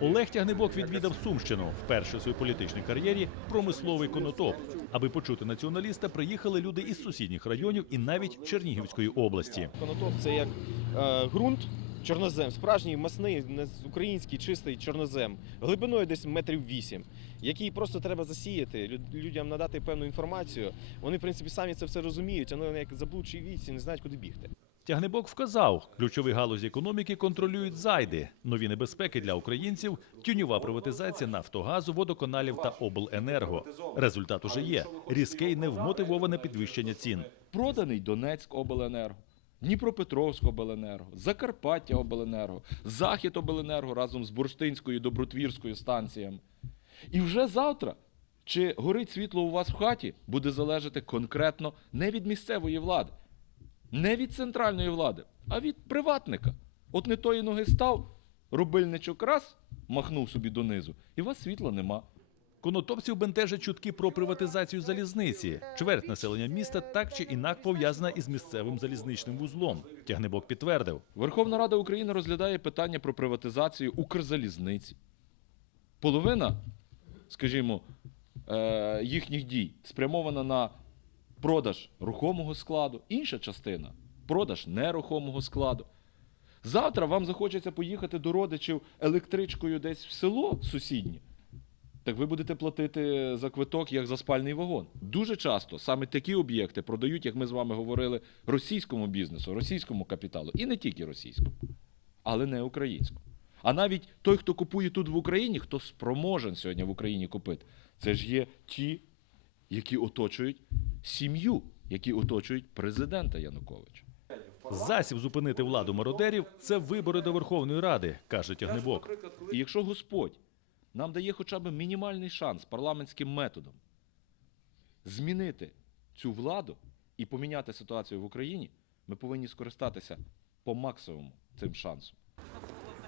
Олег Тягнебок відвідав Сумщину вперше у своїй політичній кар'єрі промисловий конотоп. Аби почути націоналіста, приїхали люди із сусідніх районів і навіть Чернігівської області. Конотоп це як е, ґрунт, чорнозем, справжній масний, не український чистий чорнозем, глибиною десь метрів вісім, який просто треба засіяти, люд- людям надати певну інформацію. Вони, в принципі, самі це все розуміють, але вони як заблудші віці, не знають, куди бігти. Тягнебок вказав, ключові галузі економіки контролюють зайди. Нові небезпеки для українців, тюньова приватизація Нафтогазу, водоканалів та обленерго. Результат уже є різке й невмотивоване підвищення цін. проданий Донецьк обленерго, Дніпропетровськ обленерго, Закарпаття обленерго, Захід обленерго разом з Бурштинською і Добротвірською станціями. І вже завтра, чи горить світло у вас в хаті, буде залежати конкретно не від місцевої влади, не від центральної влади, а від приватника. От не тої ноги став, рубильничок раз, махнув собі донизу, і у вас світла нема. Конотопців бентежать чутки про приватизацію залізниці. Чверть населення міста так чи інак пов'язана із місцевим залізничним вузлом. Тягнебок підтвердив. Верховна Рада України розглядає питання про приватизацію Укрзалізниці. Половина, скажімо, е, їхніх дій спрямована на продаж рухомого складу, інша частина продаж нерухомого складу. Завтра вам захочеться поїхати до родичів електричкою десь в село сусіднє. Так ви будете платити за квиток як за спальний вагон. Дуже часто саме такі об'єкти продають, як ми з вами говорили, російському бізнесу, російському капіталу. І не тільки російському, але не українському. А навіть той, хто купує тут в Україні, хто спроможен сьогодні в Україні купити, це ж є ті, які оточують сім'ю, які оточують президента Януковича. Засіб зупинити владу мародерів це вибори до Верховної Ради, каже Тягнебок. І якщо Господь нам дає хоча б мінімальний шанс парламентським методом змінити цю владу і поміняти ситуацію в Україні, ми повинні скористатися по максимуму цим шансом.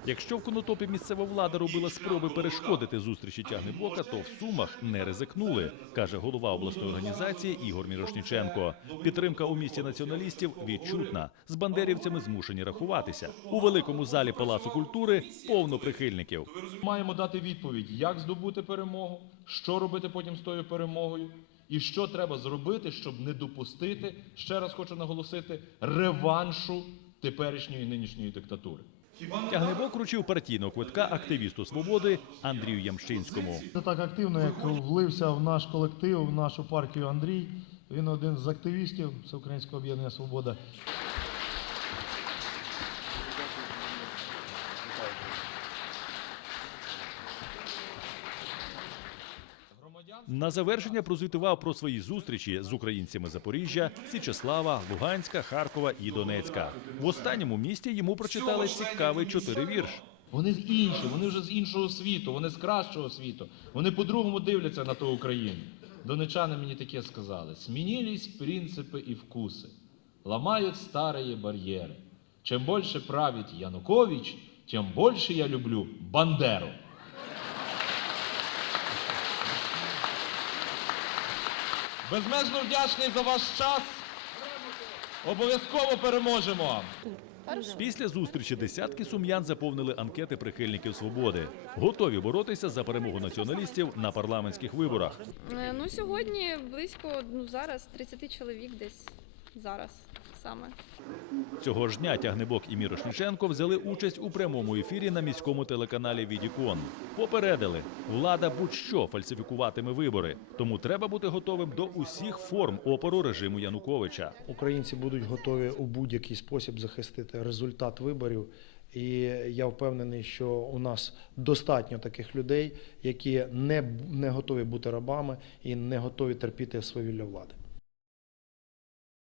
Якщо в Конотопі місцева влада робила спроби перешкодити зустрічі Тягнебока, то в Сумах не ризикнули, каже голова обласної організації Ігор Мірошніченко. Підтримка у місті націоналістів відчутна. З бандерівцями змушені рахуватися. У великому залі Палацу культури повно прихильників. Маємо дати відповідь, як здобути перемогу, що робити потім з тою перемогою, і що треба зробити, щоб не допустити, ще раз хочу наголосити, реваншу теперішньої нинішньої диктатури. Тягнебок вручив партійного квитка активісту свободи Андрію Ямщинському. Це так активно, як влився в наш колектив, в нашу партію Андрій. Він один з активістів Всеукраїнського об'єднання Свобода. На завершення прозвітував про свої зустрічі з українцями Запоріжжя, Січеслава, Луганська, Харкова і Донецька. В останньому місті йому прочитали цікавий чотиривірш. Вони з інші, вони вже з іншого світу, вони з кращого світу. Вони по-другому дивляться на ту Україну. Донечани мені таке сказали: змінились принципи і вкуси, ламають старі бар'єри. Чим більше править Янукович, тим більше я люблю Бандеру. Безмежно вдячний за ваш час. Обов'язково переможемо. Після зустрічі десятки сум'ян заповнили анкети прихильників свободи. Готові боротися за перемогу націоналістів на парламентських виборах. Е, Ну, сьогодні близько, ну зараз 30 чоловік десь зараз саме. Цього ж дня Тягнебок і Мірошниченко взяли участь у прямому ефірі на міському телеканалі Відікон. Попередили, влада будь-що фальсифікуватиме вибори, тому треба бути готовим до усіх форм опору режиму Януковича. Українці будуть готові у будь-який спосіб захистити результат виборів. І я впевнений, що у нас достатньо таких людей, які не, не готові бути рабами і не готові терпіти свавілля влади.